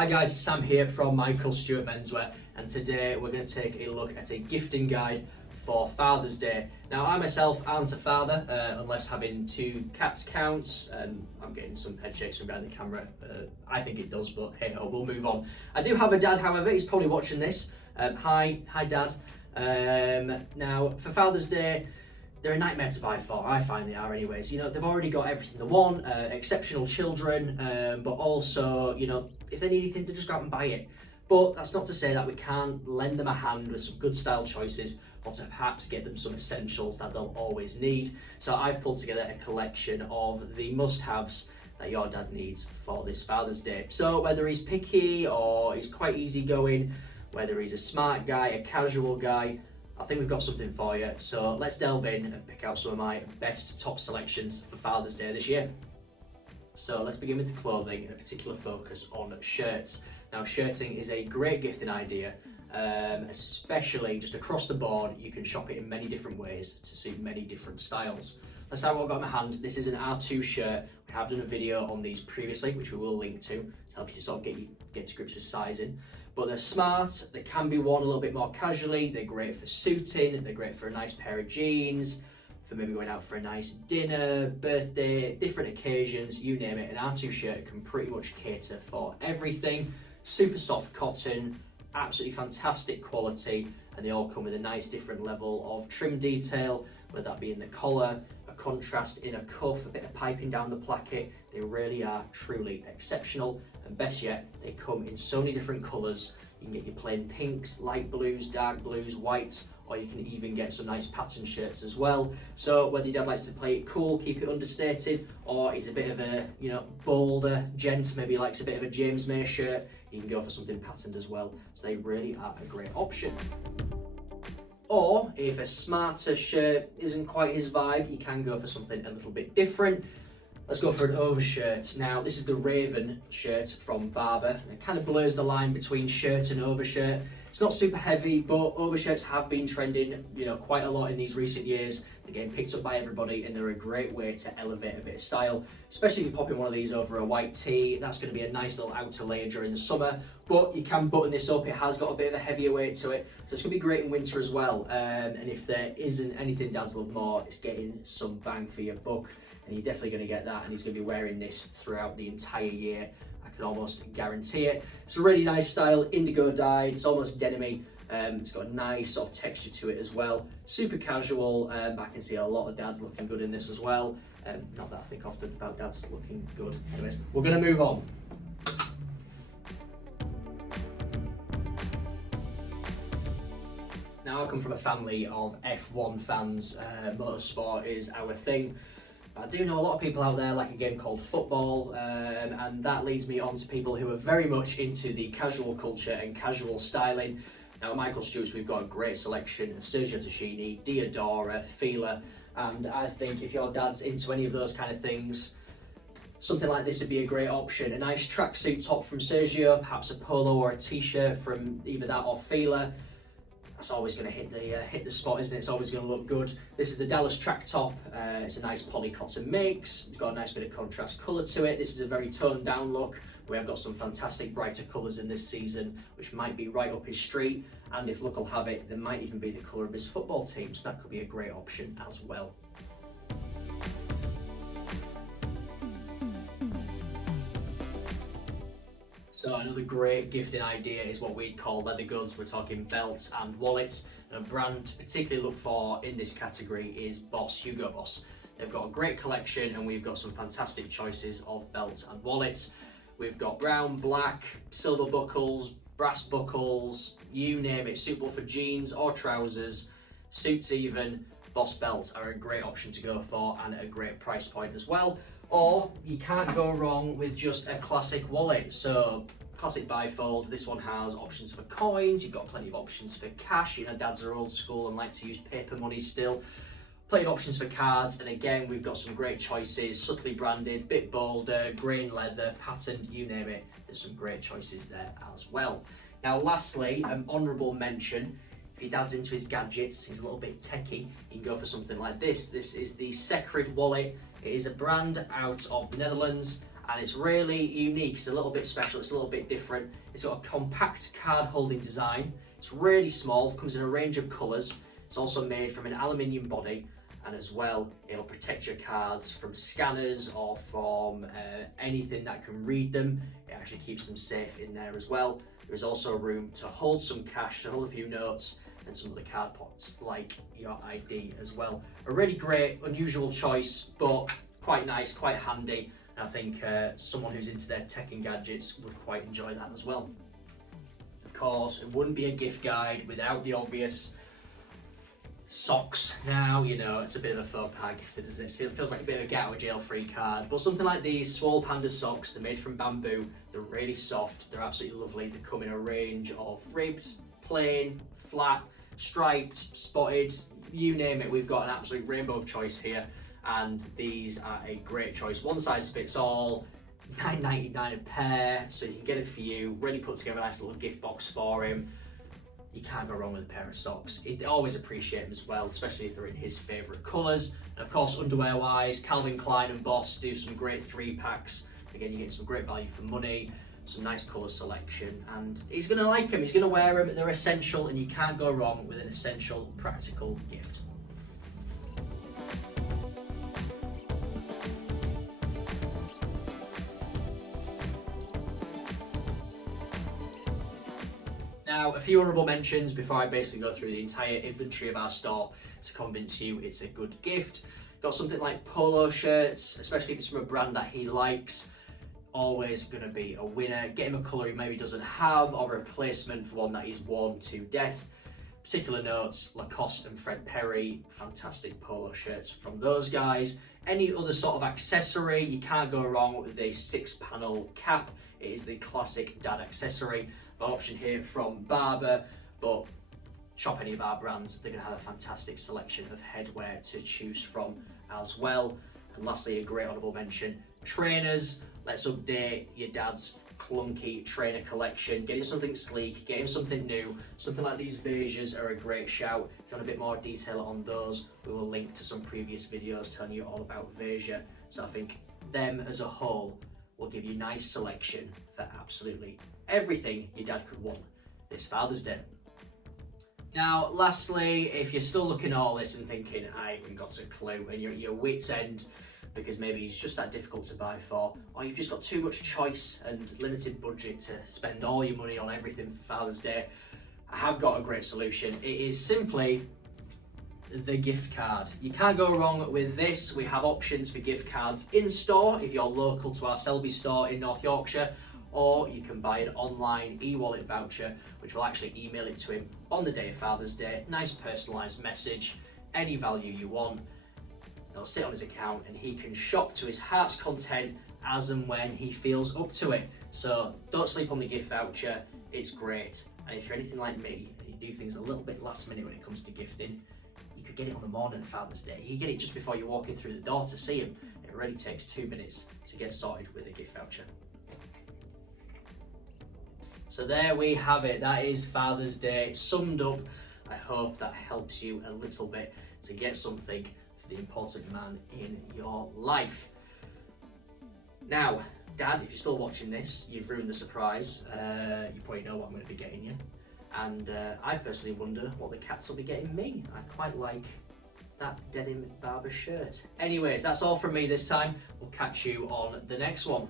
Hi guys, Sam here from Michael Stewart Menswear, and today we're going to take a look at a gifting guide for Father's Day. Now I myself aren't a father, unless having two cats counts. I'm getting some head shakes from behind the camera. I think it does, but hey ho, we'll move on. I do have a dad, however, he's probably watching this. Hi Dad. Now for Father's Day, they're a nightmare to buy for. I find they are anyways. You know, they've already got everything they want, exceptional children, but also, you know, if they need anything, they just go out and buy it. But that's not to say that we can't lend them a hand with some good style choices, or to perhaps get them some essentials that they'll always need. So I've pulled together a collection of the must-haves that your dad needs for this Father's Day. So whether he's picky or he's quite easygoing, whether he's a smart guy, a casual guy, I think we've got something for you. So let's delve in and pick out some of my best top selections for Father's Day this year. So let's begin with the clothing and a particular focus on shirts. Now shirting is a great gifting idea, especially just across the board. You can shop it in many different ways to suit many different styles. Let's have what I've got in my hand. This is an R2 shirt. We have done a video on these previously, which we will link to help you sort of get to grips with sizing. But they're smart, they can be worn a little bit more casually, they're great for suiting, they're great for a nice pair of jeans, for maybe going out for a nice dinner, birthday, different occasions, you name it. An R2 shirt can pretty much cater for everything. Super soft cotton, absolutely fantastic quality, and they all come with a nice different level of trim detail, whether that be in the collar, a contrast in a cuff, a bit of piping down the placket. They really are truly exceptional, and best yet, they come in so many different colours. You can get your plain pinks, light blues, dark blues, whites, or you can even get some nice pattern shirts as well. So whether your dad likes to play it cool, keep it understated, or he's a bit of a, you know, bolder gent, maybe likes a bit of a James May shirt, you can go for something patterned as well. So they really are a great option. Or if a smarter shirt isn't quite his vibe, you can go for something a little bit different. Let's go for an overshirt. Now this is the Raven shirt from Barbour. It kind of blurs the line between shirt and overshirt. It's not super heavy, but overshirts have been trending, you know, quite a lot in these recent years. They're getting picked up by everybody, and they're a great way to elevate a bit of style, especially if you're popping one of these over a white tee. That's going to be a nice little outer layer during the summer, but you can button this up. It has got a bit of a heavier weight to it, so it's going to be great in winter as well. And if there isn't anything Dad's love more, it's getting some bang for your buck, and you're definitely going to get that, and he's going to be wearing this throughout the entire year. I can almost guarantee it. It's a really nice style, indigo dyed, it's almost denim-y. It's got a nice sort of texture to it as well. Super casual, I can see a lot of dads looking good in this as well. Not that I think often about dads looking good. Anyways, we're going to move on. Now I come from a family of F1 fans. Motorsport is our thing. I do know a lot of people out there like a game called football, and that leads me on to people who are very much into the casual culture and casual styling. Now at Michael Stewart's we've got a great selection of Sergio Tacchini, Diodora, Fila, and I think if your dad's into any of those kind of things, something like this would be a great option. A nice tracksuit top from Sergio, perhaps a polo or a t-shirt from either that or Fila. That's always going to hit the spot, isn't it? It's always going to look good. This is the Dallas track top. It's a nice poly cotton mix. It's got a nice bit of contrast colour to it. This is a very toned down look. We have got some fantastic brighter colours in this season, which might be right up his street. And if luck will have it, there might even be the colour of his football team. So that could be a great option as well. So another great gifting idea is what we'd call leather goods. We're talking belts and wallets. And a brand to particularly look for in this category is BOSS, Hugo Boss. They've got a great collection, and we've got some fantastic choices of belts and wallets. We've got brown, black, silver buckles, brass buckles, you name it, suitable for jeans or trousers, suits even. BOSS belts are a great option to go for, and at a great price point as well. Or you can't go wrong with just a classic wallet. So classic bifold, this one has options for coins, you've got plenty of options for cash. You know, dads are old school and like to use paper money still. Plenty of options for cards, and again we've got some great choices, subtly branded, bit bolder, grain leather, patterned, you name it. There's some great choices there as well. Now lastly, an honourable mention. If your dad's into his gadgets, he's a little bit techie, you can go for something like this. This is the Secret wallet. It is a brand out of the Netherlands, and it's really unique. It's a little bit special, it's a little bit different. It's got a compact card holding design. It's really small, comes in a range of colours. It's also made from an aluminium body, and as well, it'll protect your cards from scanners or from anything that can read them. It actually keeps them safe in there as well. There's also room to hold some cash, to hold a few notes, and some of the card pots, like your ID as well. A really great, unusual choice, but quite nice, quite handy. And I think someone who's into their tech and gadgets would quite enjoy that as well. Of course, it wouldn't be a gift guide without the obvious socks. Now, you know, it's a bit of a faux pas gift, doesn't it? It feels like a bit of a get out of jail free card. But something like these Swole Panda socks, they're made from bamboo, they're really soft, they're absolutely lovely. They come in a range of ribbed, plain, flat, striped, spotted, you name it. We've got an absolute rainbow of choice here, and these are a great choice. One size fits all, $9.99 a pair, so you can get it for you, really put together a nice little gift box for him. You can't go wrong with a pair of socks. He'd always appreciate them as well, especially if they're in his favourite colours. And of course, underwear wise, Calvin Klein and Boss do some great 3-packs. Again, you get some great value for money, some nice colour selection, and he's going to like them, he's going to wear them. They're essential, and you can't go wrong with an essential, practical gift. Now, a few honourable mentions before I basically go through the entire inventory of our store to convince you it's a good gift. Got something like Polo shirts, especially if it's from a brand that he likes. Always going to be a winner. Get him a colour he maybe doesn't have, or a replacement for one that he's worn to death. Particular notes, Lacoste and Fred Perry, fantastic polo shirts from those guys. Any other sort of accessory, you can't go wrong with a 6-panel cap. It is the classic dad accessory. An option here from Barbour, but shop any of our brands, they're going to have a fantastic selection of headwear to choose from as well. And lastly, a great honourable mention, trainers. Let's update your dad's clunky trainer collection. Get him something sleek, get him something new. Something like these Vejas are a great shout. If you want a bit more detail on those, we will link to some previous videos telling you all about Veja. So I think them as a whole will give you nice selection for absolutely everything your dad could want this Father's Day. Now, lastly, if you're still looking at all this and thinking, I haven't got a clue, and you're at your wit's end because maybe he's just that difficult to buy for, or you've just got too much choice and limited budget to spend all your money on everything for Father's Day, I have got a great solution. It is simply the gift card. You can't go wrong with this. We have options for gift cards in store if you're local to our Selby store in North Yorkshire, or you can buy an online e-wallet voucher, which will actually email it to him on the day of Father's Day. Nice personalised message, any value you want. It'll sit on his account and he can shop to his heart's content as and when he feels up to it. So don't sleep on the gift voucher, it's great. And if you're anything like me, and you do things a little bit last minute when it comes to gifting, you could get it on the morning of Father's Day. You get it just before you're walking through the door to see him. It really takes 2 minutes to get sorted with a gift voucher. So there we have it. That is Father's Day summed up. I hope that helps you a little bit to get something for the important man in your life. Now, Dad, if you're still watching this, you've ruined the surprise. You probably know what I'm going to be getting you. And I personally wonder what the cats will be getting me. I quite like that denim Barbour shirt. Anyways, that's all from me this time. We'll catch you on the next one.